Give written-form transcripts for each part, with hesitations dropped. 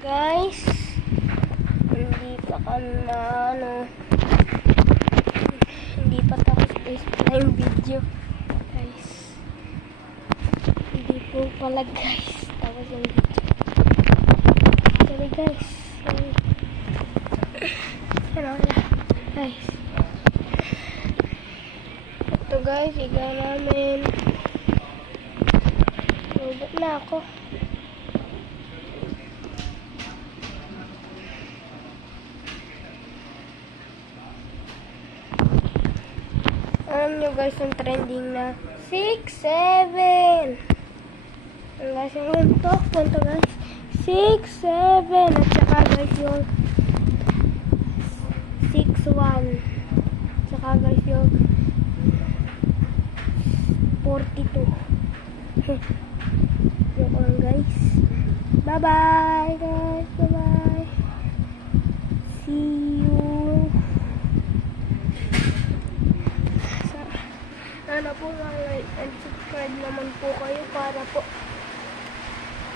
Guys, hindi pa hindi pa tapos na yung video. Guys, hindi po pala guys tapos yung video. Sorry guys. Ano na guys, ito guys, higa namin. Robot na ako. Alam nyo guys, yung trending na 6-7. Guys, yung ganito guys, 6-7. At saka guys yung 6-1. Saka guys yung 42. Joke lang guys. Bye bye guys. Bye bye. See you. Sana po like and subscribe naman po kayo para po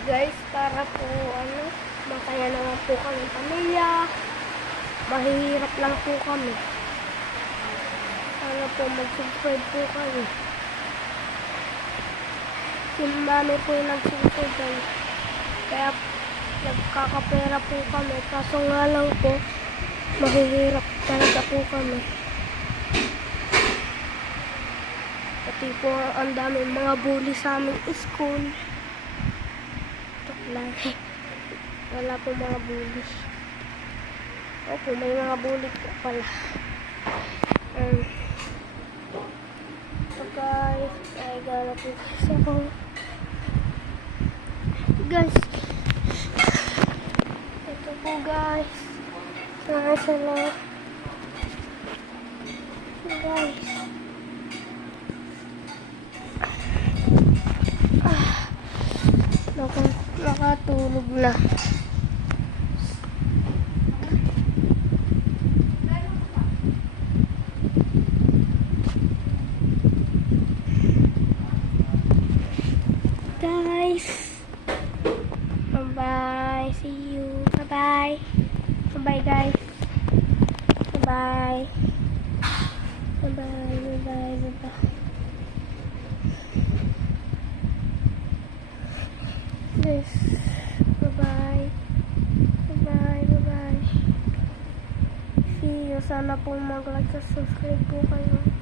guys, para po masaya naman po kami pamilya. Mahirap lang po kami. Sana po mag-subscribe po kayo. Yung mami po yung nag-subscribe. Kaya nagkakapera po kami. Kaso nga lang po, mahirap talaga po kami. Pati po ang daming mga bully sa aming school. Joke lang. Wala po mga bully. Opo, may mga bully po pala. So guys, ay gala po guys ako. Guys, ito po guys. Sana guys. Nakatulog na. Guys, bye-bye. See you. Bye-bye. Bye-bye guys. Bye-bye. Bye-bye. Bye-bye. Bye-bye. Yes. Bye-bye. Bye-bye. Bye-bye. See you. Sana po mag-like at subscribe po kayo.